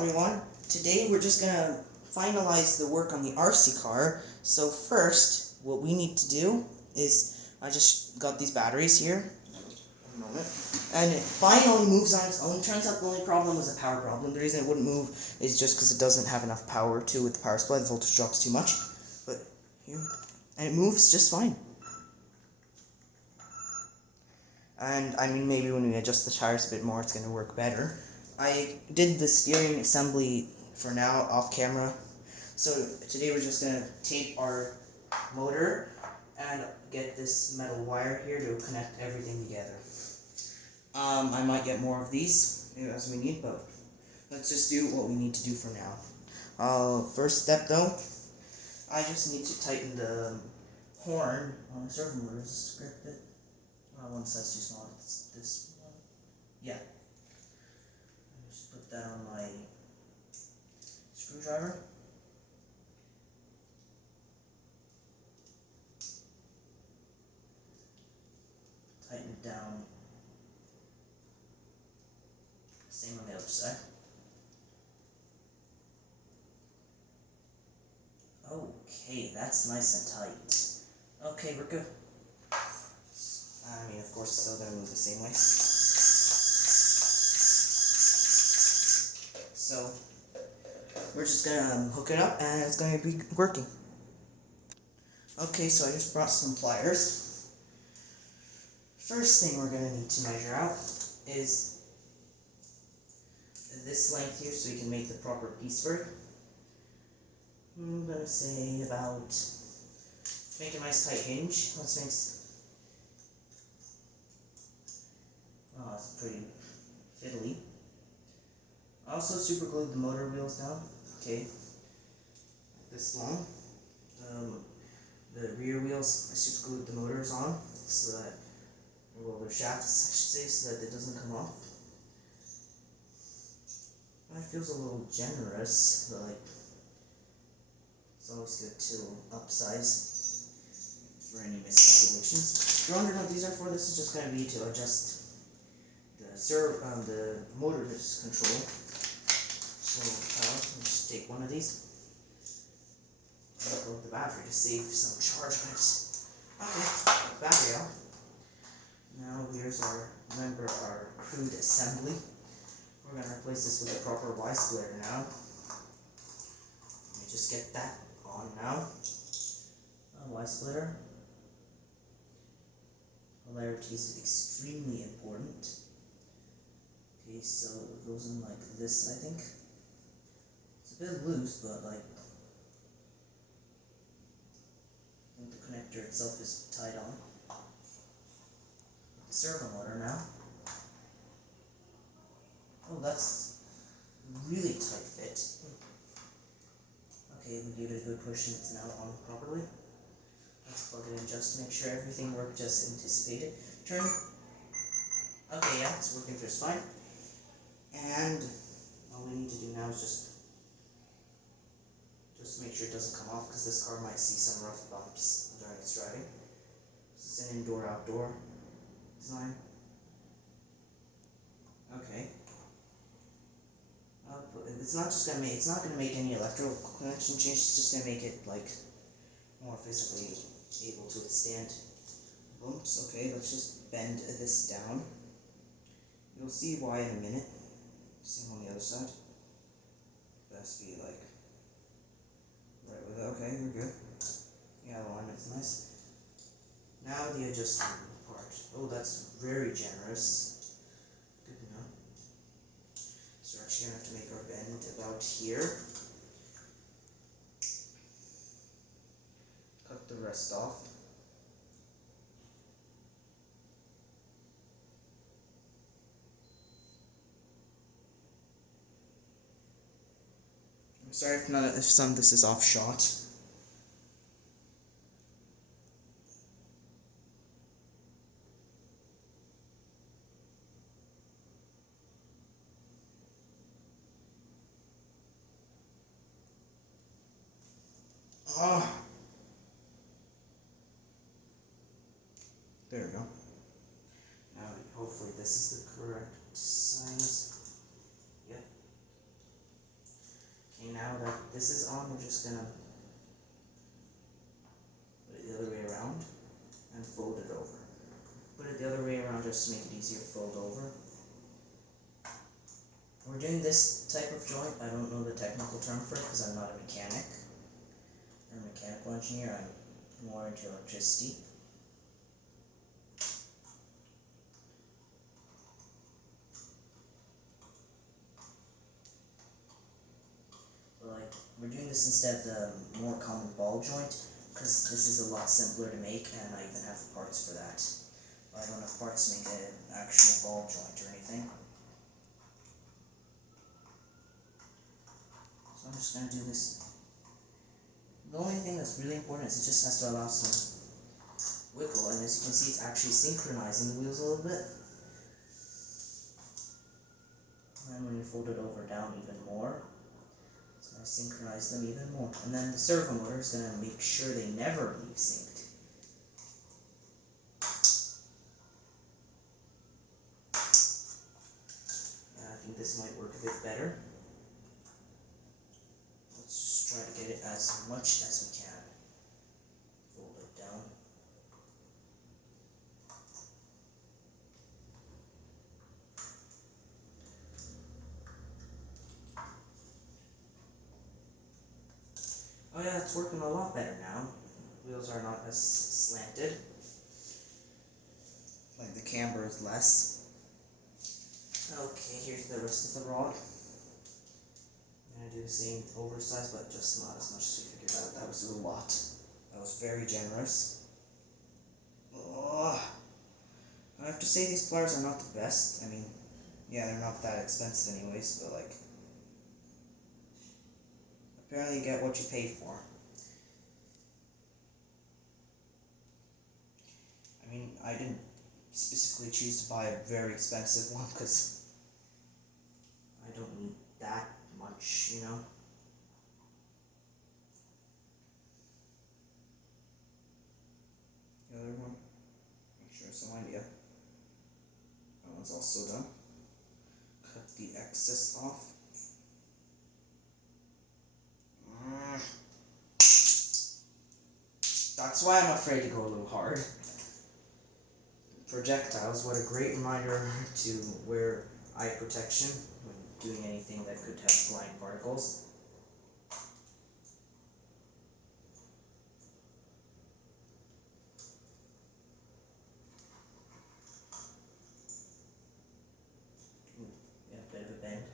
everyone. Today we're just gonna finalize the work on the RC car. So first, what we need to do is, I just got these batteries here. One moment. And it finally moves on its own. Turns out the only problem was a power problem. The reason it wouldn't move is just because it doesn't have enough power to with the power supply. The voltage drops too much. But here, and it moves just fine. And I mean, maybe when we adjust the tires a bit more, it's gonna work better. I did the steering assembly for now off camera. So today we're just gonna tape our motor and get this metal wire here to connect everything together. I might get more of these as we need, but let's just do what we need to do for now. First step though, I just need to tighten the horn on the servo motor. Grip it. One side's too small. It's this one. Yeah. Just put that on my screwdriver. Tighten it down. Same on the other side. Okay, that's nice and tight. Okay, we're good. I mean, of course, it's still going to move the same way. So, we're just going to hook it up and it's going to be working. Okay, so I just brought some pliers. First thing we're going to need to measure out is this length here so we can make the proper piece for it. I'm going to say about, make a nice tight hinge. Let's make. Oh, it's pretty fiddly. I also super glued the motor wheels down. Okay, this long. The rear wheels, I super glued the motors on so that, well, their shafts, I should say, so that it doesn't come off. That feels a little generous, but like, it's always good to upsize for any miscalculations. If you're wondering what these are for, this is just going to be to adjust the motor control. So I'll just take one of these and plug the battery to save some charge on it. Okay, battery out. Now here's our crude assembly. We're gonna replace this with a proper Y splitter now. Let me just get that on now. Y splitter. Polarity is extremely important. Okay, so it goes in like this, I think. It's a bit loose, but like, I think the connector itself is tied on. The servo motor now. Oh, that's really tight fit. Okay, we gave it a good push and it's now on properly. Let's plug it in just to make sure everything worked as anticipated. Turn. Okay, yeah, it's working just fine. And all we need to do now is just make sure it doesn't come off, because this car might see some rough bumps during its driving. This is an indoor-outdoor design. Okay. It's not gonna make any electrical connection change. It's just gonna make it like more physically able to withstand bumps. Okay, let's just bend this down. You'll see why in a minute. Same on the other side. Best be like right with it. Okay, we're good. Yeah, the alignment's nice. Now the adjustment part. Oh, that's very generous. Good to know. So we're actually gonna have to make our bend about here. Cut the rest off. I'm sorry if some of this is off shot. There we go. Now hopefully this is the correct size. Yep. this is on, we're just gonna put it the other way around and fold it over. Put it the other way around just to make it easier to fold over. We're doing this type of joint. I don't know the technical term for it because I'm not a mechanic or a mechanical engineer. I'm more into electricity. But like, we're doing this instead of the more common ball joint because this is a lot simpler to make, and I even have parts for that. But I don't have parts to make an actual ball joint or anything. So I'm just going to do this. The only thing that's really important is it just has to allow some wiggle, and as you can see, it's actually synchronizing the wheels a little bit. And when you fold it over down even more, it's going to synchronize them even more. And then the servo motor is going to make sure they never leave synced. And I think this might work a bit better. Let's just try to get it as much as we can. Fold it down. Oh yeah, it's working a lot better now. Wheels are not as slanted. Like the camber is less. Okay, here's the rest of the rod. I'm gonna do the same oversized, but just not as much as we figured out. That was a lot. That was very generous. Oh, I have to say these pliers are not the best. I mean, yeah, they're not that expensive anyways, but like, apparently you get what you pay for. I mean, I didn't specifically choose to buy a very expensive one because I don't need that much, you know. The other one, make sure it's an idea. That one's also done. Cut the excess off. That's why I'm afraid to go a little hard. Projectiles, what a great reminder to wear eye protection when doing anything that could have flying particles. Ooh, yeah, a bit of a bend.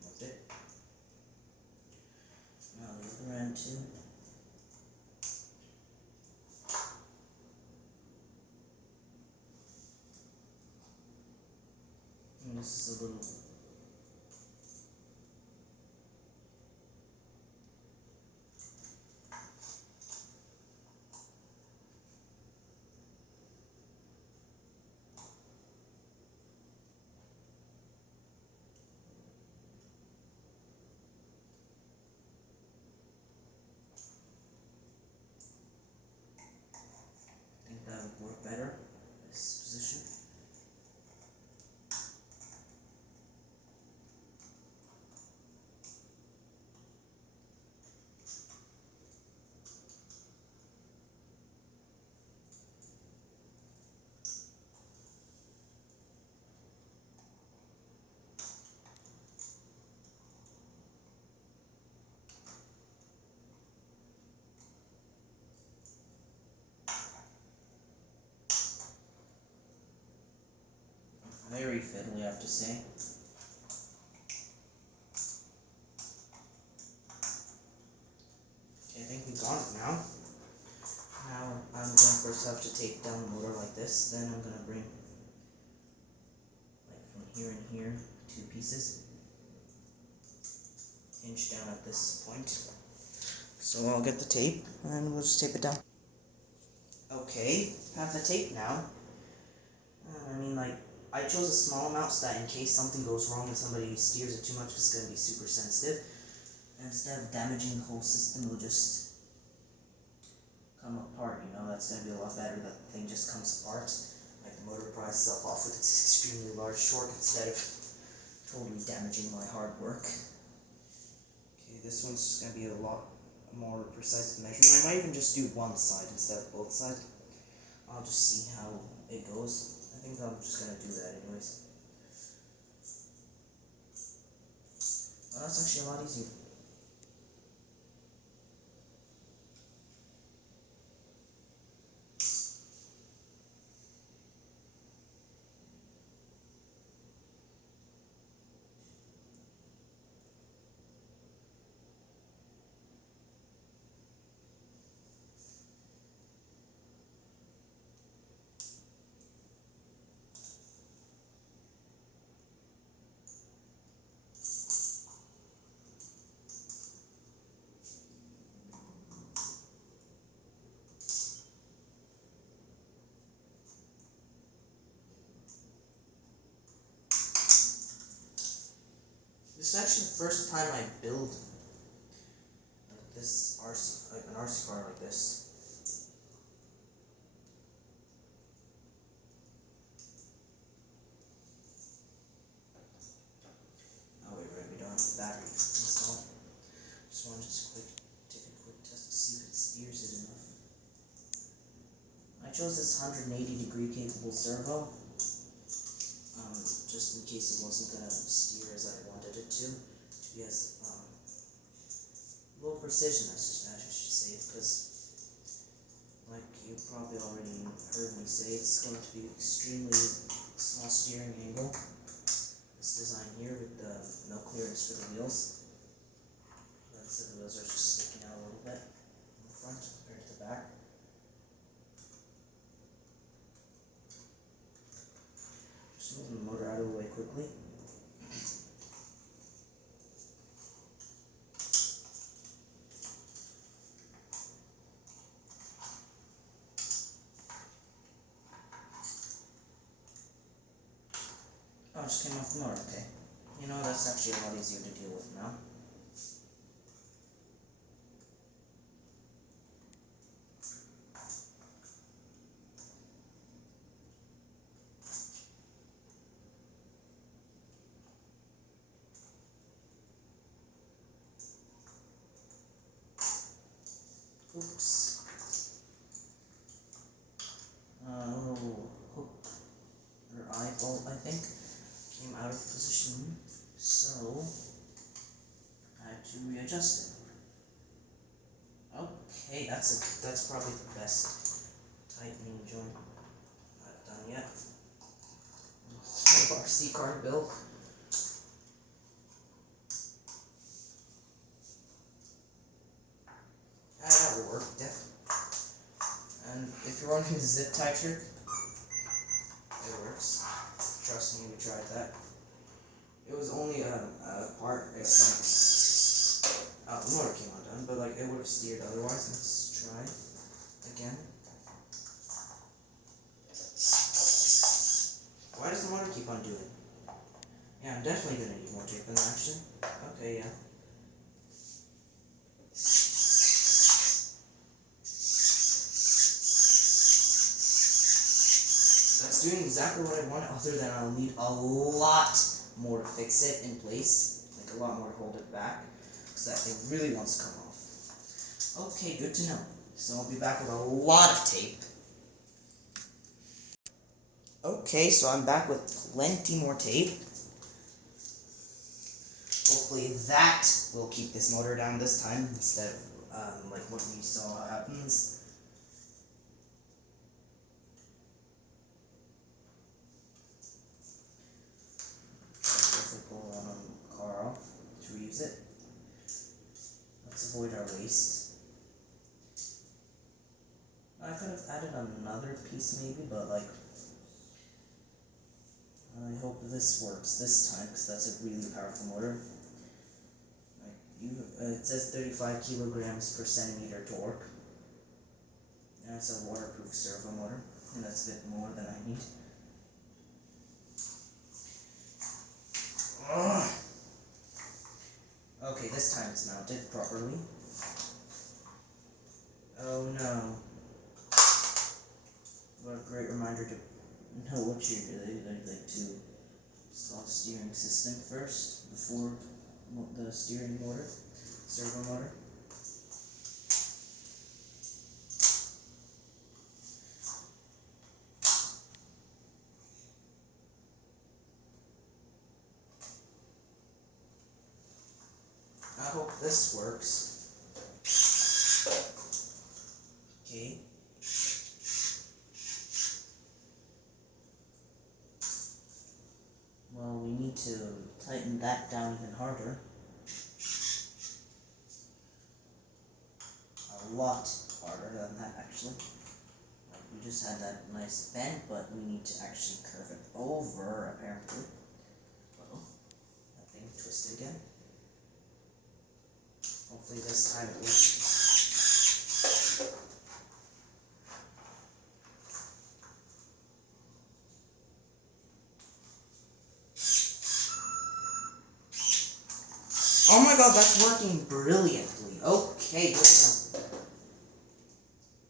Removed it. Now the other end too. And this is a little. I think that would work better. This position. Very fiddly, I have to say. Okay, I think we got it now. Now I'm going to first have to tape down the motor like this. Then I'm going to bring, like from here and here, 2 pieces. Hinge down at this point. So I'll get the tape and we'll just tape it down. Okay, I have the tape now. I mean, like, I chose a small amount so that in case something goes wrong and somebody steers it too much, it's going to be super sensitive. And instead of damaging the whole system, it'll just come apart, you know. That's going to be a lot better that the thing just comes apart. Like the motor pries itself off with its extremely large torque instead of totally damaging my hard work. Okay, this one's just gonna be a lot more precise measurement. I might even just do one side instead of both sides. I'll just see how it goes. I think I'm just gonna do that anyways. Well, that's actually a lot easier. This is actually the first time I build like this an RC car like this. Oh wait, we don't have the battery installed. Just want to take a quick test to see if it steers it enough. I chose this 180-degree capable servo, just in case it wasn't gonna steer as I wanted it to be as low precision, I should say, because like you probably already heard me say, it's going to be extremely small steering angle. This design here with the no clearance for the wheels. So the wheels are just sticking out a little bit in the front compared to the back. Just moving the motor out of the way quickly. Oh, it just came off the motor, okay. You know, that's actually a lot easier to deal with now. Oops. Little hook or eye bolt, I think, came out of position, so I had to readjust it. Okay, that's probably the best tightening joint I've done yet. RC car build. That will work, definitely. And if you're wondering the zip tie trick, it works. Trust me, we tried that. It was only a part, the motor came undone, but like it would have steered otherwise. Let's try again. Why does the motor keep on doing? Yeah, I'm definitely gonna need more tape in action. Okay, yeah. That's doing exactly what I want, other than I'll need a lot more to fix it in place. Like a lot more to hold it back, because that thing really wants to come off. Okay, good to know. So I'll be back with a lot of tape. Okay, so I'm back with plenty more tape. Hopefully that will keep this motor down this time, instead of like what we saw happens. Pull the car off to reuse it. Let's avoid our waste. I could have added another piece maybe, but like, I hope this works this time, because that's a really powerful motor. Like it says 35 kilograms per centimeter torque. And it's a waterproof servo motor, and that's a bit more than I need. Ugh. Okay, this time it's mounted properly. Oh no. What a great reminder to know what you're doing, like to install the steering system first, before the steering motor. servo motor. I hope this works. Okay. Well, we need to tighten that down even harder. A lot harder than that, actually. We just had that nice bend, but we need to actually curve it over, apparently. Uh-oh. That thing twisted again. Hopefully this time it works. Oh my god, that's working brilliantly. Okay, good enough.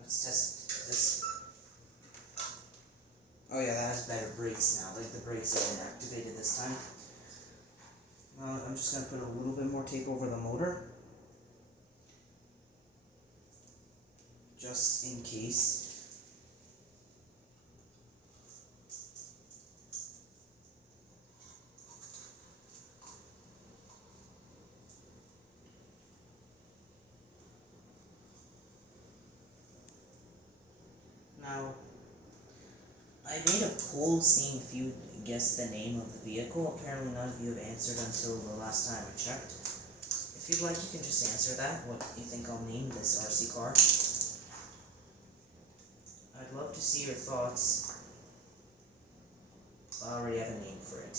Let's test this. Oh yeah, that has better brakes now. Like the brakes have been activated this time. I'm just going to put a little bit more tape over the motor. Just in case. Now, I made a poll seeing if you guessed the name of the vehicle. Apparently none of you have answered until the last time I checked. If you'd like, you can just answer that, what you think I'll name this RC car. I'd love to see your thoughts. I already have a name for it.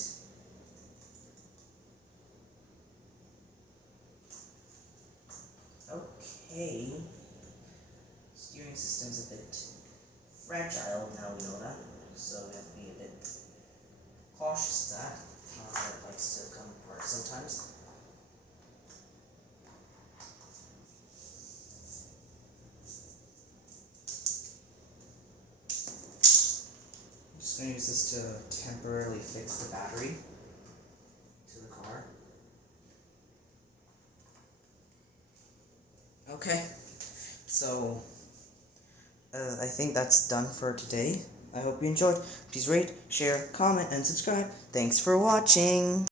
Okay. Steering system's a bit fragile, now we know that, so we have to be a bit cautious of that. It likes to come apart sometimes. I'm just going to use this to temporarily fix the battery to the car. Okay, so I think that's done for today. I hope you enjoyed. Please rate, share, comment, and subscribe. Thanks for watching!